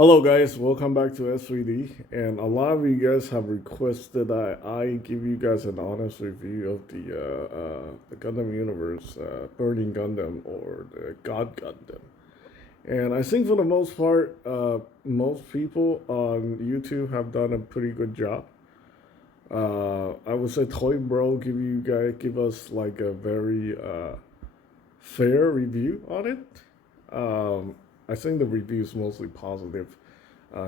Hello guys, welcome back to S3D. And a lot of you guys have requested that I give you guys an honest review of the Gundam universe, Burning Gundam or the God Gundam. And I think for the most part, most people on YouTube have done a pretty good job. I would say Toy Bro give us like a very fair review on it. I think the review is mostly positive.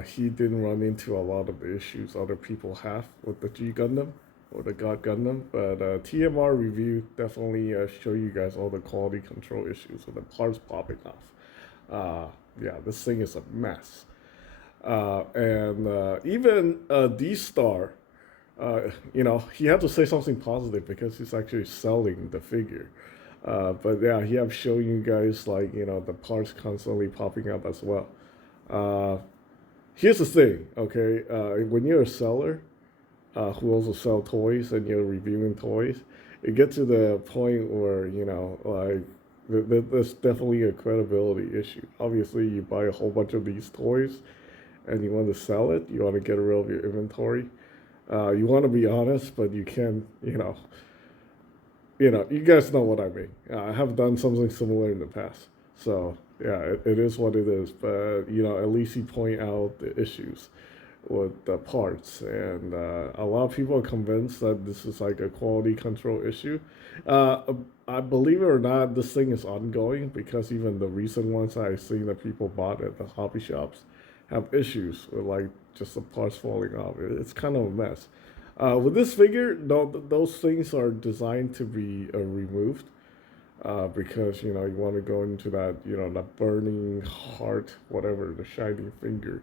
He didn't run into a lot of the issues other people have with the G Gundam or the God Gundam, but TMR review definitely show you guys all the quality control issues with the parts popping off. Yeah, this thing is a mess. And even D-Star, he had to say something positive because he's actually selling the figure. But yeah, he have shown you guys like the parts constantly popping up as well. Here's the thing, okay? When you're a seller who also sell toys and you're reviewing toys, it gets to the point where like there's definitely a credibility issue. Obviously, you buy a whole bunch of these toys and you want to sell it. You want to get rid of your inventory. You want to be honest, but you can't. You guys know what I mean. I have done something similar in the past. So, yeah, it is what it is. But, at least you point out the issues with the parts. And a lot of people are convinced that this is like a quality control issue. I believe it or not, this thing is ongoing because even the recent ones I've seen that people bought at the hobby shops have issues with like just the parts falling off. It's kind of a mess. With this figure, those things are designed to be removed because you want to go into that that burning heart, whatever, the shining finger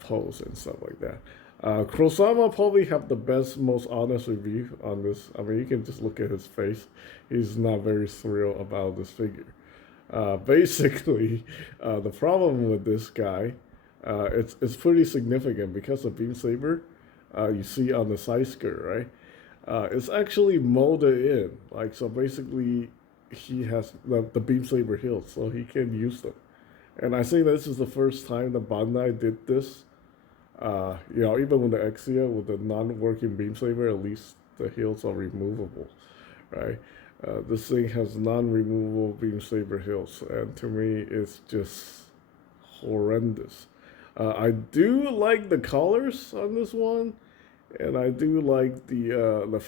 pose and stuff like that. Kurosawa probably have the best, most honest review on this. I mean, you can just look at his face; he's not very thrilled about this figure. Basically, the problem with this guy, it's pretty significant because the beam saber you see on the side skirt, right? It's actually molded in. Like, so basically, he has the beam saber hilts, so he can use them. And I think this is the first time the Bandai did this. Even with the Exia, with the non-working beam saber, at least the hilts are removable, right? This thing has non-removable beam saber hilts, and to me, it's just horrendous. I do like the colors on this one, and I do like the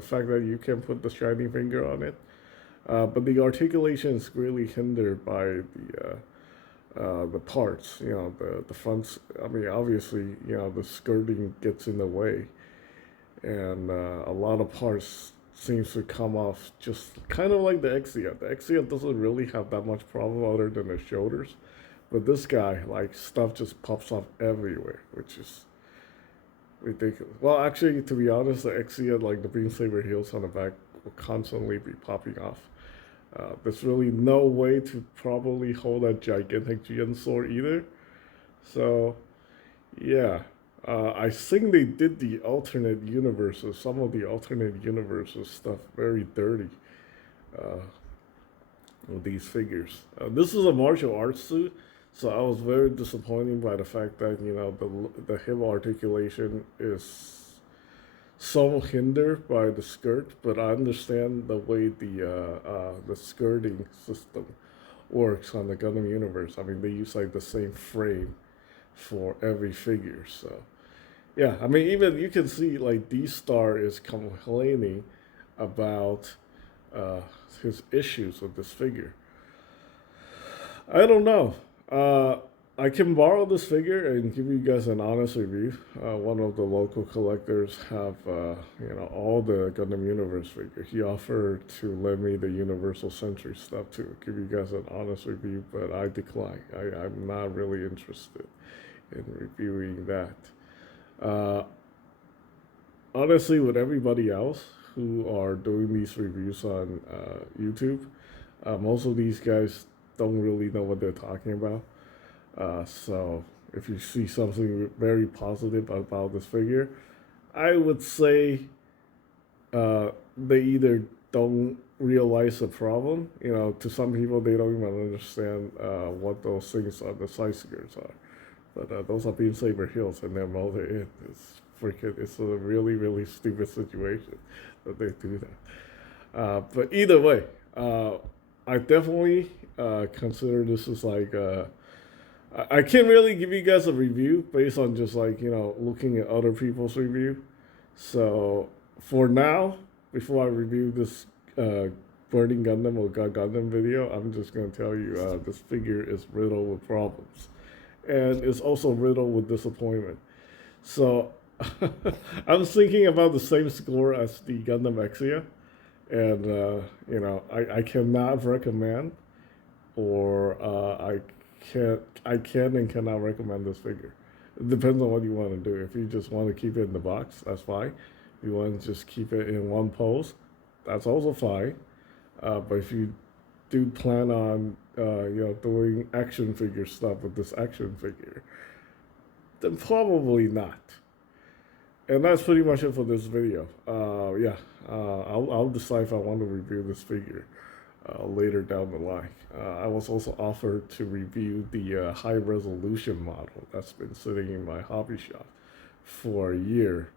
fact that you can put the shiny finger on it. But the articulation is really hindered by the parts. The fronts. I mean, obviously, the skirting gets in the way, and a lot of parts seems to come off just kind of like the Exia. The Exia doesn't really have that much problem other than the shoulders. But this guy, like, stuff just pops off everywhere, which is ridiculous. Well, actually, to be honest, the Exia, like the beam saber heels on the back, will constantly be popping off. There's really no way to properly hold a gigantic GN sword either. So, yeah. I think they did the alternate universes, some of the alternate universes stuff very dirty with these figures. This is a martial arts suit, so I was very disappointed by the fact that the hip articulation is so hindered by the skirt. But I understand the way the skirting system works on the Gundam universe. I mean, they use like the same frame for every figure, so yeah. I mean, even you can see like D-Star is complaining about uh, his issues with this figure. I don't know. Uh, I can borrow this figure and give you guys an honest review. One of the local collectors have, all the Gundam Universe figure. He offered to lend me the Universal Century stuff to give you guys an honest review, but I decline. I'm not really interested in reviewing that. Uh, Honestly, with everybody else who are doing these reviews on YouTube, most of these guys don't really know what they're talking about. So if you see something very positive about this figure, I would say they either don't realize the problem. You know, to some people, they don't even understand what those things on the side skirts are. But those are being Saber hilts, and they're molded in. It's a really, really stupid situation that they do that. But either way, I definitely consider this as like, I can't really give you guys a review based on just like, you know, looking at other people's review. So for now, before I review this Burning Gundam or God Gundam video, I'm just going to tell you this figure is riddled with problems. And it's also riddled with disappointment. So I was thinking about the same score as the Gundam Exia. And, you know, I cannot recommend, or I can and cannot recommend this figure. It depends on what you want to do. If you just want to keep it in the box, that's fine. If you want to just keep it in one pose, that's also fine. But if you do plan on, you know, doing action figure stuff with this action figure, then probably not. And that's pretty much it for this video. Yeah, I'll decide if I want to review this figure later down the line. I was also offered to review the high resolution model that's been sitting in my hobby shop for a year.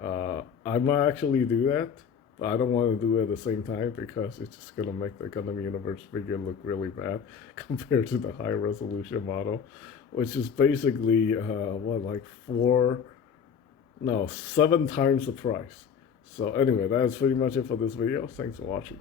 I might actually do that, but I don't want to do it at the same time because it's just going to make the Gundam Universe figure look really bad compared to the high resolution model, which is basically, like 7 times the price. So anyway, that's pretty much it for this video. Thanks for watching.